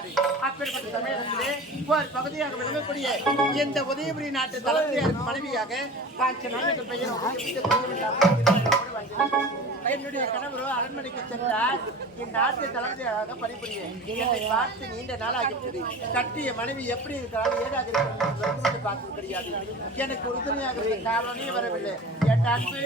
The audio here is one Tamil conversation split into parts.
நாடு. அப்பேற்பட்ட சமயத்திலே ஒரு பகுதியாக விளங்கக்கூடிய இந்த உதயபுரி நாட்டு தளபதியாருக்கு மனைவியாக காஞ்சனா என்ற பெயர் என்னுடைய கணவரோ அரண்மனைக்கு சென்றால் இந்நாட்டு தளபதியாக பணிபுரிய என்னை பார்த்து நீண்ட நாள் ஆகிவிட்டது. கட்டிய மனைவி எப்படி இருக்கிறாள் ஏதாக இருக்கிறது பார்த்து கிடையாது. எனக்கு உறுதுணையாக காரணமே வரவில்லை. என் அன்பு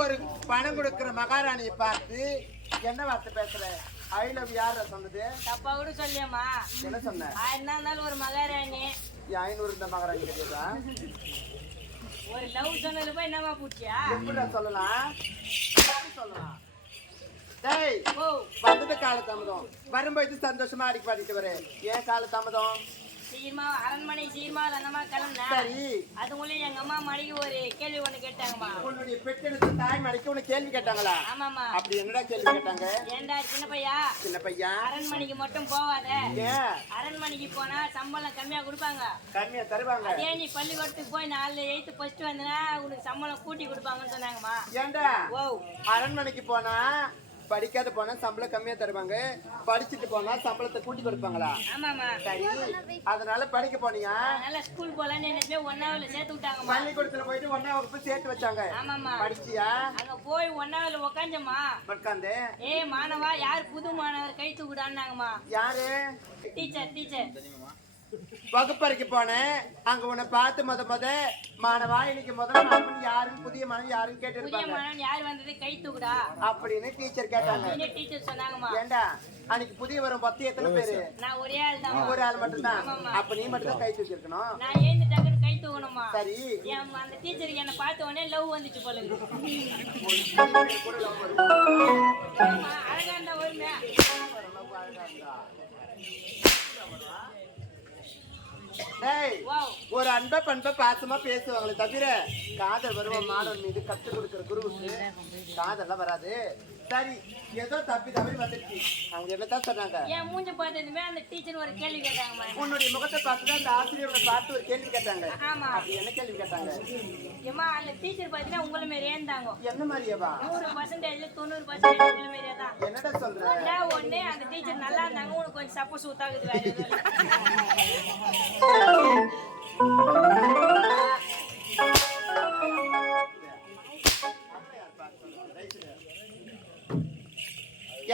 ஒரு பணம் கொடுக்கிற மகாராணியை பார்த்து என்ன வார்த்தை பேசுற? ஐ லவ் யார சொன்னது? தப்பா கூட சொல்லியம்மா. என்ன சொன்ன? என்ன இருந்தாலும் ஒரு மகாராணி 500 இந்த மகாராணி தெரியுதா? ஒரு லவ் சொன்னதுல போய் என்னமா பூச்சியா? எப்படி சொல்லலாம்? டேய் வந்தது கால தாமதம், வரும்போது சந்தோஷமா அடிக்க பாடிட்டு வர. ஏன் கால தாமதம்? சீர்மா அரண்மனை சீர்மா தனமா கிளம்புன. சரி, அது மூலம் எங்க அம்மா மணிக்கு ஒரு கேள்வி ஒண்ணு கேட்டாங்கம்மா. உன்னுடைய பெற்றெடுத்த தாய் மணிக்கு உனக்கு கேள்வி கேட்டாங்களா? ஆமாமா. அப்படி என்னடா கேள்வி கேட்டாங்க? ஏண்டா சின்ன பையா அரண்மனைக்கு மட்டும் போவாத. அரண்மனைக்கு போனா சம்பளம் கம்மியா கொடுப்பாங்க. கம்மியா தருவாங்க. அதே நீ பள்ளிக்கூடத்துக்கு போய் 4 8 ஃபர்ஸ்ட் வந்தனா உனக்கு சம்பளம் கூட்டி கொடுப்பாங்கன்னு சொன்னாங்கம்மா. ஏண்டா அரண்மனைக்கு போனா படிக்காத போனா சம்பளம் கம்மியா தருவாங்க, படிச்சுட்டு போனா சம்பளத்தை கூட்டி கொடுப்பாங்களா? ஆமாமா. சரி, அதனால படிக்க போனியா? அதனால ஸ்கூல் போலான்னு என்ன 1ஆவதுல சேர்த்து விட்டாங்கம்மா. பள்ளிக்கூடத்துல போயிட்டு 1ஆம் வகுப்பு சேர்த்து வச்சாங்க. ஆமாமா. படிச்சியா? அங்க போய் 1ஆவதுல உட்கார்ந்தமா. உட்கார்ந்து மாணவா யார் புது மாணவர் கை தூக்குடான்னாங்கம்மா. யாரு? டீச்சர். வகுப்பறைக்கு போனேன். அங்க உன்னை பார்த்து முத மாணவா இன்னைக்கு முதல் மாணவன் யாருன்னு புதிய மாணவன் யாருன்னு கேட்டு புதிய மாணவன் யார் வந்தது கை தூக்குடா அப்படின்னு டீச்சர் கேட்டாங்க. டீச்சர் சொன்னாங்கம்மா. ஏண்டா அன்னைக்கு புதிய வரும் 10 எத்தனை பேரு? நான் ஒரே ஆள் தான். ஒரு ஆள் மட்டும் தான். அப்ப நீ மட்டும் தான் கை தூக்கி இருக்கணும். நான் ஏந்து டக்குன்னு கை தூக்கணுமா? சரி. அந்த டீச்சருக்கு என்ன பார்த்த உடனே லவ் வந்துச்சு போல இருக்கு. அழகா இருந்தா வருமே. ஒரு அன்ப பண்ப பாசமா பேசுவாங்களே தவிர காதல் வருவ மாணவன் மீது கற்றுக் கொடுக்கிற குருவுக்கு காதல்லாம் வராது. சரி, ஏதோ தப்பி தவறி வந்துருச்சு. அவங்க என்னதான் சொன்னாங்க? என் மூஞ்ச பார்த்ததுமே அந்த டீச்சர் ஒரு கேள்வி கேட்டாங்க. உன்னுடைய முகத்தை பார்த்துட்டு அந்த ஆசிரியரை பார்த்து ஒரு கேள்வி கேட்டாங்க. ஆமா. அப்படி என்ன கேள்வி கேட்டாங்க? ஏமா அந்த டீச்சர் பார்த்தீங்கன்னா உங்களை மாதிரியே இருந்தாங்க. என்ன மாதிரியேவா? 100% 90% உங்களை மாதிரியே தான். என்னடா சொல்ற? ஒண்ணே அந்த டீச்சர் நல்லா இருந்தாங்க, உனக்கு கொஞ்சம் சப்போஸ் ஊத்தாகுது வேற எதுவும்.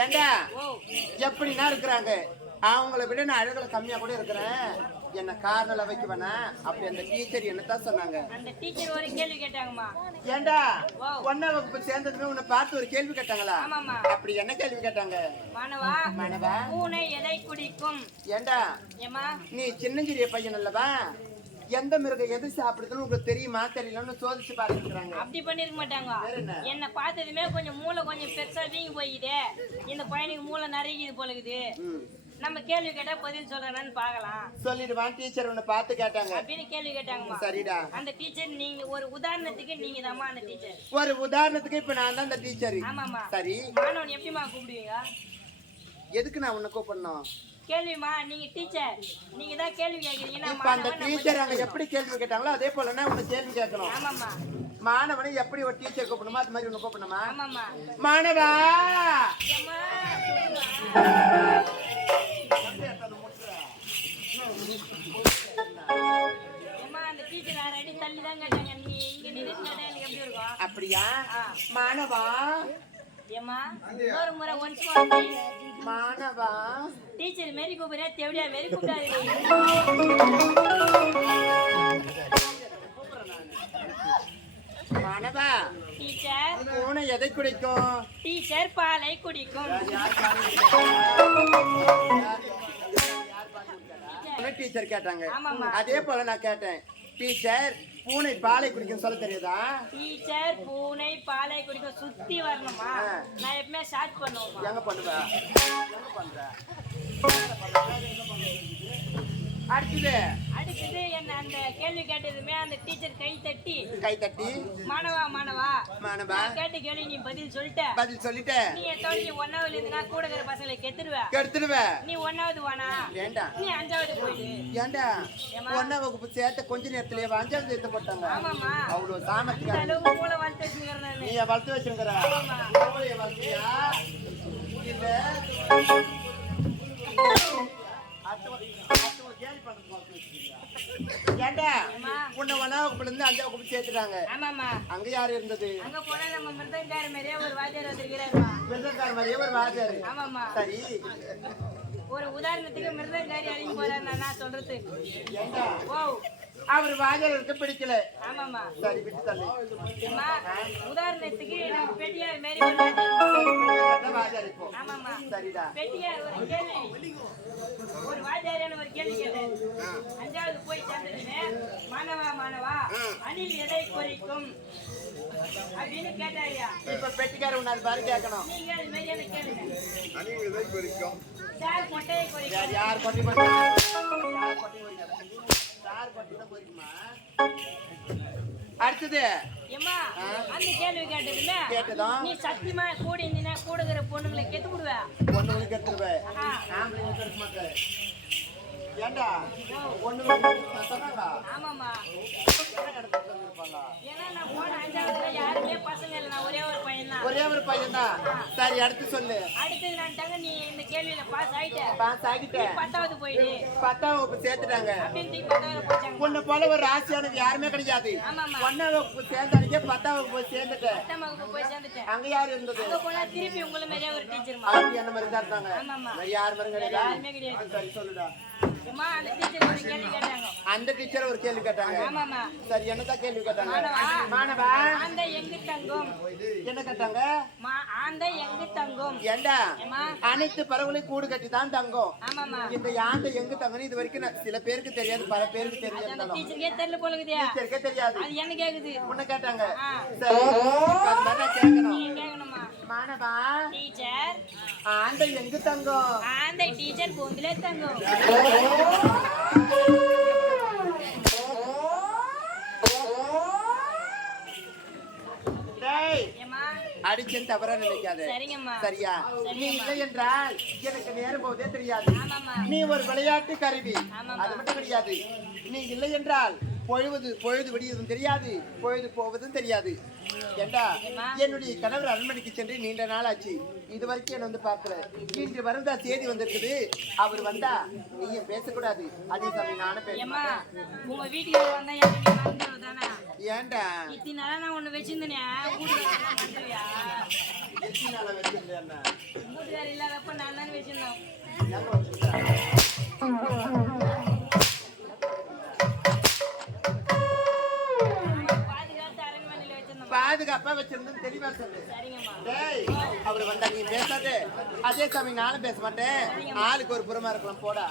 ஏண்டா எப்படின்னா இருக்கிறாங்க, அவங்கள விட நான் அழகுல கம்மியா கூட இருக்கிறேன், என்ன காரணல வைக்குவேனா? அப்படி அந்த டீச்சர் என்னதான் சொன்னாங்க? அந்த டீச்சர் ஒரு கேள்வி கேட்டாங்கம்மா. ஏண்டா 1ஆம் வகுப்பு சேர்ந்ததுமே உன்னை பார்த்து ஒரு கேள்வி கேட்டாங்களா? ஆமாமா. அப்படி என்ன கேள்வி கேட்டாங்க? மாணவா பூனை எதை குடிக்கும்? ஏண்டா நீ சின்னஞ்சிறிய பையன் அல்லவா, எந்த மிருகம் எது சாப்பிடுதுன்னு உங்களுக்கு தெரியுமா தெரியலன்னு சோதிச்சு பாத்துக்கிறாங்க. அப்படி பண்ணிருக்க மாட்டாங்க. என்ன பார்த்ததுமே கொஞ்சம் மூளை கொஞ்சம் பெருசா வீங்கி போயிடுது, இந்த பையனுக்கு மூளை நிறைய போல இருக்குது, நம்ம கேள்வி கேட்டா பதில் சொல்றானு பாக்கலாம் சொல்லிடுவான். டீச்சர் உன்னை பார்த்து கேட்டாங்க அப்படின்னு கேள்வி கேட்டாங்கம்மா. சரிடா. அந்த டீச்சர் நீங்க ஒரு உதாரணத்துக்கு நீங்க தான்மா அந்த டீச்சர். ஒரு உதாரணத்துக்கு இப்ப நான் தான் அந்த டீச்சர். ஆமாமா. சரி, மாணவன் எப்படிமா கூப்பிடுவீங்க? எதுக்கு நான் உன்னை கூப்பிடணும்? கேள்விமா, நீங்க டீச்சர், நீங்க தான் கேள்வி கேக்குறீங்க. இப்ப அந்த டீச்சர் அங்க எப்படி கேள்வி கேட்டாங்களோ அதே போல நான் உன்னை கேள்வி கேட்கணும். ஆமாமா. மாணவனை எப்படி ஒரு டீச்சர் கூப்பிடணுமோ அது மாதிரி உன்னை கூப்பிடணுமா? ஆமாமா. மாணவா அந்த டீச்சர் 6 அடி தள்ளி தான் கேட்டாங்க. நீ இங்க நின்னுட்டா எனக்கு எப்படி இருக்கும்? அப்படியா? மாணவா ஏமா இன்னொரு முறை ஒன்ஸ் மோர் மாணவா டீச்சர் மேரி கூப்பிடுறேன், தேவடியா மேரி கூப்பிடாதீங்க. குடிக்கும்? டீச்சர் பாலை குடிக்கும். டீச்சர் கேட்டாங்க. ஆமாமா. அதே போல நான் கேட்டேன், டீச்சர் பூனை பாலை குடிக்கும் சொல்ல தெரியுதா? டீச்சர் பூனை பாலை குடிக்கும் சுத்தி வரணுமா? நான் எப்பவுமே ஸ்டார்ட் பண்ணுவோமா? எங்க பண்ணுவ? எங்க பண்ற? அடுத்தது என்ன அந்த கேள்வி கேட்டதுமே அந்த டீச்சர் கை தட்டி மாணவா கேட்ட கேள்வி நீ பதில் சொல்லிட்ட. நீ எத்தோட நீ 1வது இருந்தா கூட இருக்கிற பசங்களை கெடுத்துடுவ. நீ 1வது வானா? வேண்டாம். நீ 5வது போயிடு. ஏண்டா 1ஆம் வகுப்பு சேர்த்த கொஞ்ச நேரத்திலேயே 5வது சேர்த்து போட்டாங்க. ஆமாமா. அவ்வளவு சாமர்த்தியம். அந்த அளவுக்கு மூளை வளர்த்து வச்சிருக்கற நான். நீ வளர்த்து வச்சிருக்கற. ஆமாமா. மூளைய வளர்த்தியா? இல்ல ஏண்டா உன்னை 1ஆம் வகுப்புல இருந்து 5ஆம் வகுப்பு சேர்த்துட்டாங்க. ஆமாமா. அங்க யாரு இருந்தது? அங்க போனா நம்ம மிருதங்கார மாதிரியே ஒரு வாத்தியார் வந்திருக்கிறாருமா. மிருதங்கார மாதிரியே ஒரு வாத்தியார். ஆமாமா. சரி, ஒரு உதாரணத்துக்கு மிருதங்காரி அழிஞ்சு போறாரு நான் சொல்றது. ஏண்டா ஓ அவர் வாத்தியாருக்கு பிடிக்கல. ஆமாமா. சரி விட்டு தள்ளு. உதாரணத்துக்கு நம்ம பெட்டியார் மேரி வாத்தியார் இப்போ. ஆமாமா. சரிடா. பெட்டியார் ஒரு வாத்தியாரான ஒரு கேள்வி கேட்டாரு. 5வது போய் சேர்ந்ததுமே மாணவா அணில் எதை குறிக்கும் அப்படின்னு கேட்டாரியா. இப்ப பெட்டிக்கார உன்னால பாரு கேட்கணும். நீங்க அது மாதிரி எனக்கு கேளுங்க. அணில் எதை குறிக்கும்? சார் கொட்டையை குறிக்கும். யார் கொட்டை அடுத்தது அந்த கேள்வி கேட்டதுல நீ சத்தியமா கூட இருந்தீனா கூடுகிற பொண்ணுங்களை கெட்டு விடுவ. பொண்ணுங்களை கெட்டுருவ. ஆம்பளைங்க கெடுக்க மாட்டேன். ஏண்டா ஆமாமா. ஏன்னா நான் போன 5ஆவதுல யாருமே பசங்க இல்லை, நான் ஒரே ஒரு பையன் தான். சரி அடுத்து சொல்லு. அடுத்தது நான் நீ இந்த கேள்வியில பாஸ் ஆகிட்ட 10வது போயிடு. 10ஆம் வகுப்பு சேர்த்துட்டாங்க அப்படின்னு 10வது போச்சாங்க. உன்னை போல ஒரு ராசியானது யாருமே கிடையாது. 1ஆம் வகுப்பு சேர்ந்தானுக்கே 10ஆம் வகுப்பு சேர்ந்துட்டேன். 10ஆம் வகுப்பு போய் சேர்ந்துட்டேன். அங்க யாரு இருந்தது? அங்க போனா திருப்பி உங்களை மாதிரியே ஒரு டீச்சர் மாதிரி என்ன மாதிரி தான் இருந்தாங்க. வேற யார் மாதிரி கிடையாது. யாருமே கிடையாது. சரி சொல்லுடா. அந்த டீச்சர் ஒரு கேள்வி கேட்டாங்க. சரி என்னதான் கேள்வி கேட்டாங்க? மாணவா அந்த எங்கு தங்கும் என்ன கேட்டாங்க? ஆந்தை எங்கு தங்கும்? ஏண்டா அனைத்து பறவைகளையும் கூடு கட்டி தான் தங்கும். இந்த ஆந்தை எங்கு தங்கும் இது வரைக்கும் சில பேருக்கு தெரியாது, பல பேருக்கு தெரியாது. டீச்சருக்கே போல டீச்சருக்கே தெரியாது. அது என்ன கேக்குது? உன்ன கேட்டாங்க. சரி கேட்கணுமா? மாணவா டீச்சர் ஆந்தை எங்கு தங்கும்? ஆந்தை டீச்சர் கூந்திலே தங்கும். அடிச்சேன் தவறா நினைக்காத. சரியா? நீ இல்லை என்றால் எனக்கு நேரம் போவதே தெரியாது. நீ ஒரு விளையாட்டு கருவி, அது மட்டும் கிடையாது. நீ இல்லை என்றால் பொழுது விடியதும் தெரியாது, பொழுது போவதும் தெரியாது. ஏண்டா என்னுடைய கணவர் அரண்மனைக்கு சென்று நீண்ட நாள் ஆச்சு, இது வரைக்கும் என்ன வந்து பார்க்கல. இன்று வருந்தா செய்தி வந்திருக்குது, அவர் வந்தா நீயும் பேசக்கூடாது, அதே சமயம் நானும் பேச மாட்டேன். உங்க வீட்டுக்கு வந்தா ஏண்டா இத்தனை நாளா நான் ஒண்ணு வச்சிருந்தேனே வீட்டுக்கார இல்லாதப்ப நான் தானே வச்சிருந்தேன். பாதுகாப்பா வச்சிருந்தது தெளிவா சொல்லு. அவரு வந்தா நீ பேசாதே, அதே சமயம் நானும் பேச மாட்டேன். ஆளுக்கு ஒரு புறமா இருக்கலாம் போடா.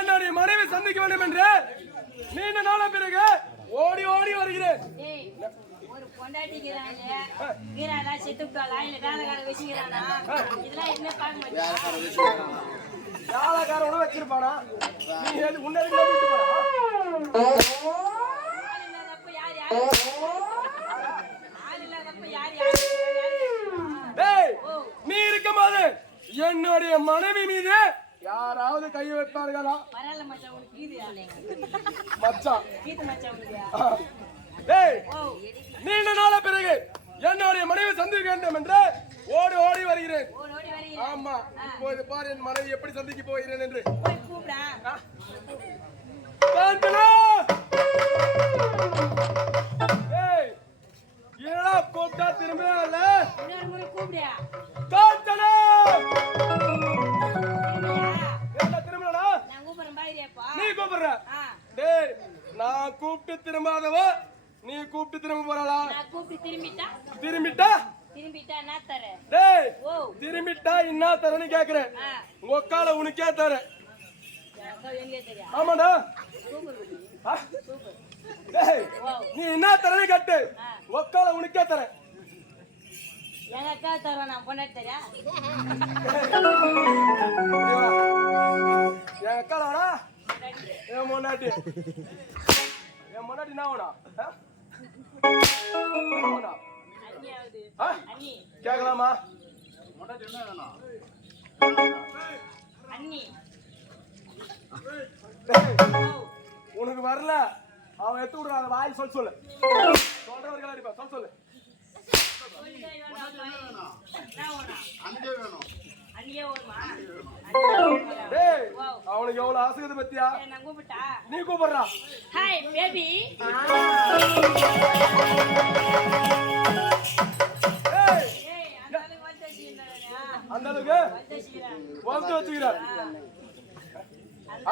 என்னுடைய மனைவி சந்திக்க வேண்டும் என்று நீண்ட நாள பிறகு ஓடி ஓடி வருகிறேன். ஒரு பொண்டாட்டிக்கிறாங்க செத்துட்டாளா இல்ல வேலைக்கார வச்சுக்கிறானா இதெல்லாம் எதுவுமே பார்க்க மாட்டேன். வேலைக்காரனும் வச்சிருப்பானா? நீ உன்னது நீ இருக்கும் போது என்னுடைய மனைவி மீது யாராவது கை வைப்பார்களா? டேய் நீண்ட நாள பிறகு என்னுடைய மனைவி சந்திக்க வேண்டும் என்று ஓடி ஓடி வருகிறேன். ஆமா இப்போது பாரு என் மனைவி எப்படி சந்திக்க போகிறேன் என்று. காஞ்சனா ஏய் என்னடா கூப்பிட்டா திரும்பல காஞ்சனா என்ன திரும்பலடா நீ கூப்பிடுற டேய் நான் கூப்பிட்டு திரும்பாதவ நீ கூப்பிட்டு திரும்ப போறாளா திரும்பிட்டா நான் தரேன் டேய் திரும்பிட்டா என்ன தரேன்னு கேக்குறேன் உங்க அக்கால உனக்கே தரேன் ஆமாடா டேய் நீ என்ன தரேன்னு கேட்டு உங்க அக்கால உனக்கே தரேன் எங்க அக்கா தருவா நான் பொண்ணு தரா என் அக்கால வரா என் முன்னாடி நான் வேணா கேக்கலாமா உனக்கு வரல அவன் எத்து விடுறான் அதை வாயில் சொல்லு சொல்றவர்கள் அடிப்பா சொல்லு அவனுக்கு எவ்வளவு ஆசைக்குது பத்தியா நீ கூப்பிடுறா ஹாய் பேபி அந்த அளவுக்கு வளர்த்து வச்சுக்கிறா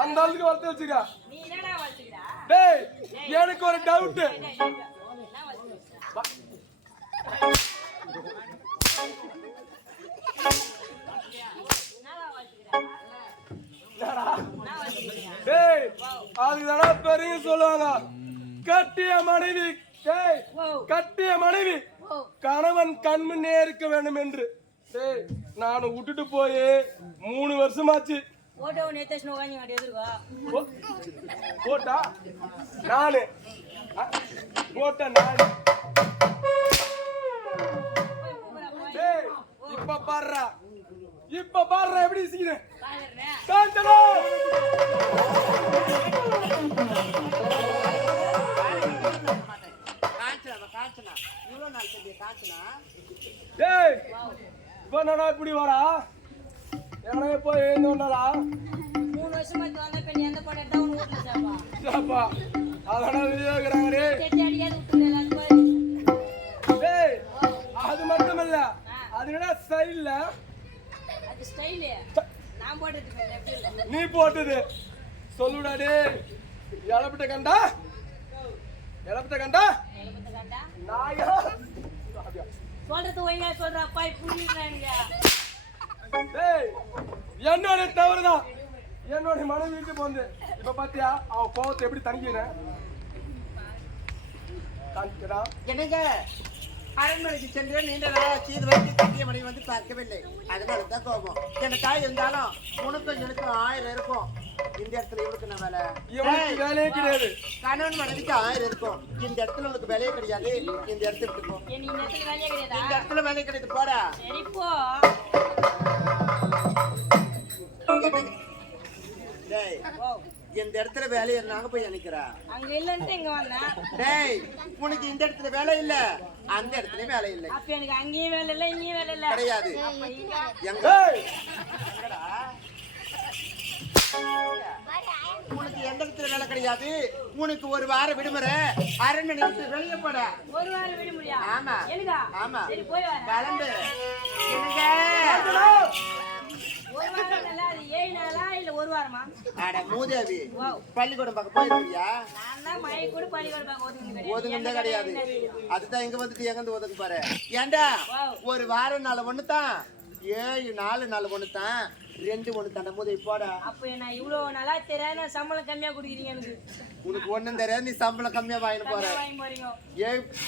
அந்த அளவுக்கு வளர்த்து வச்சுக்கிறா டேய் எனக்கு ஒரு டவுட் டேய் அதுதான் பெரிய சொல்லுவாங்க கட்டிய மனைவி கணவன் கண்முன்னே இருக்க வேண்டும் என்று. டேய் நான் விட்டுட்டு போய் 3 வருஷமாச்சு. போட்டா நானு டேய் இப்ப பாடுறா எப்படி சீக்கிரம் காஞ்சனா டேய் இப்ப நானா இப்படி வரா எனக்கு போய் எழுந்தோம்னாலா 3 வருஷமா வந்த பெண் எந்த பொண்ணு எடுத்தா உன் வீட்டுல சாப்பா அதெல்லாம் விளையாடுறாங்க டேய் அது மட்டும் இல்ல அது என்ன ஸ்டைல்ல அது ஸ்டைல் நான் போட்டது நீ போட்டது சொல்லுடா டேய் எலப்பட்ட கண்டா நாயா சொல்றது ஒழுங்கா சொல்ற அப்பா புரியுறாங்க டேய் என்னோட தவறுதான் என்னோட மனைவி வீட்டுக்கு வந்து இப்ப பாத்தியா அவன் கோவத்தை எப்படி தணிக்கிறேன் என்னங்க அரண்மனைக்கு சென்று நீண்ட நாளாச்சு இது வரைக்கும் கட்டிய மனைவி வந்து பார்க்கவில்லை அதனால தான் கோபம் என் தாய் இருந்தாலும் உனக்கும் எனக்கும் 1000 இருக்கும் இந்த இடத்துல இவனுக்கு நான் வேலையே கிடையாது கணவன் மனைவிக்கு 1000 இருக்கும் இந்த இடத்துல உனக்கு வேலையே கிடையாது இந்த இடத்துல இருக்கும் இந்த இடத்துல வேலையே கிடையாது போடா டேய் இந்த இடத்துல வேலை இருந்தாங்க போய் நினைக்கிறா அங்க இல்லன்ட்டு இங்க வந்தேன் டேய் உனக்கு இந்த இடத்துல வேலை இல்ல அந்த இடத்துல வேலை இல்ல அப்ப எனக்கு அங்கேயும் வேலை இல்ல இங்கேயும் வேலை இல்ல கிடையாது எங்க உனக்கு எந்த இடத்துல வேலை கிடையாது உனக்கு ஒரு வாரம் விடுமுறை அரண்மனை விட்டு வெளியே போட ஒரு வாரம் விடுமுறையா ஆமா ஆமா சரி போய் வர கிளம்பு ஒரு வாரம் இல்ல அது 7 நாளா இல்ல ஒரு வாரமா அட மூதேவி பள்ளிக்கூடம் பக்கம் போயிருக்கியா நான் தான் மை கூட பள்ளிக்கூடம் பக்கம் ஒதுங்குனதே கிடையாது அதுதான் இங்க வந்துட்டு எங்க ஒதுக்கு பாரு ஏண்டா ஒரு வாரம் நாள் ஒண்ணுதான் 7 நாள் ஒண்ணுதான் 2 ஒண்ணு மூதேவி போடா அப்ப நான் இவ்வளவு நல்லா தெரியாத சம்பளம் கம்மியா குடுக்குறீங்க எனக்கு உனக்கு ஒண்ணும் தெரியாது நீ சம்பளம் கம்மியா வாங்கிட்டு போற வாங்கி போறீங்க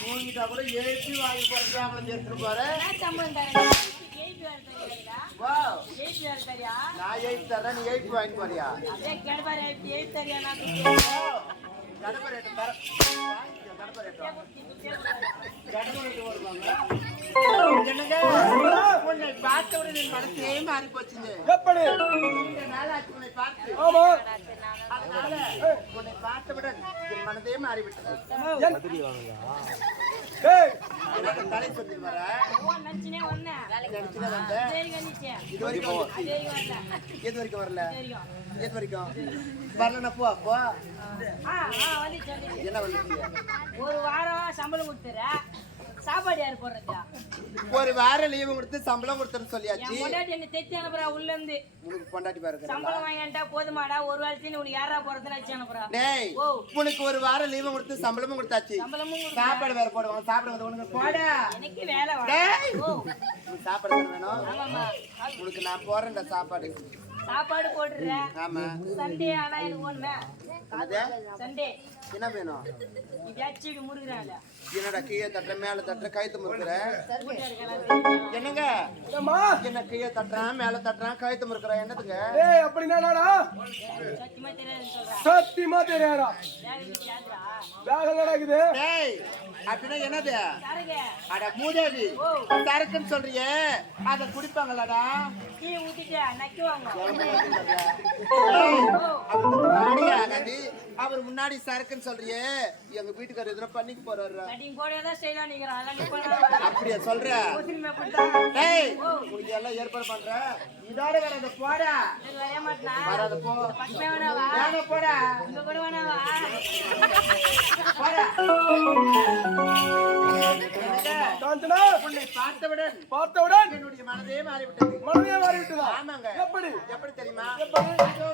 தூங்கிட்டா கூட 7 வாங்கி போற சம்பளம் எடுத்துட்டு போற சம்பளம் தரேன் நான் 8 தரேன் நீ 8 வாங்கி போறியா அதே கடபார 8 தரியா நான் கடபார 8 தர என்னங்க உன்னை பார்த்த உடனே என் மனசே மாறி போச்சுங்க எப்படி இந்த நாள் ஆச்சு உன்னை பார்த்து ஆமா அதனால உன்னை பார்த்தவுடன் என் மனதே மாறிவிட்டது. ஏய், எனக்கு தலை சொல்லி வர ஓ, நினைச்சுனே வந்தேன். நினைச்சுனே வந்த சரி, கண்டிச்சே. இது வரைக்கும் வந்துச்சு. சரி, வரல. எது வரைக்கும் வரல? தெரியும். எது வரைக்கும் வரலன்னா போ. அப்போ வந்துச்சு, வந்துச்சு. என்ன வந்துச்சு? ஒரு வாரம் சம்பளம் கொடுத்துற சாப்பாடு யாரு போடுறது? ஒரு வாரம் லீவு கொடுத்து சம்பளம் கொடுத்தேன்னு சொல்லியாச்சு. என் பொண்டாட்டி என்ன தெத்தி அனுப்புறா உள்ள இருந்து. உனக்கு பொண்டாட்டி பாருங்க. சம்பளம் வாங்கிட்டா போதுமாடா, ஒரு வாரத்துல உனக்கு யாரா போறதுன்னு வச்சு அனுப்புறா. டேய், ஓ. உனக்கு ஒரு வாரம் லீவு கொடுத்து சம்பளமும் கொடுத்தாச்சு. சம்பளமும் கொடுத்தா. சாப்பாடு வேற போடுவாங்க. சாப்பிட வந்து உனக்கு போடா. எனக்கு வேலை டேய், ஓ, உனக்கு சாப்பாடு தானே வேணும். ஆமாம்மா. உனக்கு நான் போறேன்டா சாப்பாடு. சாப்பாடு போட்டுறேன். ஆமா. சண்டே ஆனா எனக்கு ஒண்ணுமே அதே சண்டே என்ன வேணும்? இதாச்சு முருகிறாள் என்னடா கீழே தட்டுற மேல தட்டுற கைத்து முறுக்குற? என்னங்க ஏம்மா? என்ன கீழே தட்டுறான் மேல தட்டுறான் கைத்து முறுக்குற என்னதுங்க? ஏய், அப்படின்னா என்னடா? சத்தியமா தெரியாதுன்னு சொல்றேன். சத்தியமா தெரியாதா? கேக்குறா வேலை நடக்குது. டேய், அப்படின்னா என்னது? யாருங்க அட மூதேவி, சரக்குன்னு சொல்றியே அத குடிப்பாங்களாடா? கீழே ஊத்திட்டு நக்குவாங்க. அவர் முன்னாடி சரக்குன்னு சொல்றியே, எங்க வீட்டுக்காரர் எதுனா பண்ணிக்கு போறாரு. கட்டிங் போடதான் ஸ்டைலா நிக்கிறோம். அதெல்லாம் நிப்பா அப்படியா சொல்ற? கோசிரிமே போட்டா டேய், உனக்கு எல்லாம் ஏற்பாடு பண்ற. இதோட வராத போடா. வரைய மாட்டா. வராத போ. பக்கமே வேணாவா? வேணா போடா. இங்க கூட வேணாவா? போடா. காஞ்சனா, உன்னை பார்த்தவுடன் பார்த்தவுடன் என்னுடைய மனதே மாறிவிட்டது. மனதே மாறிவிட்டதா? ஆமாங்க. எப்படி? எப்படி தெரியுமா? எப்படி? அதோ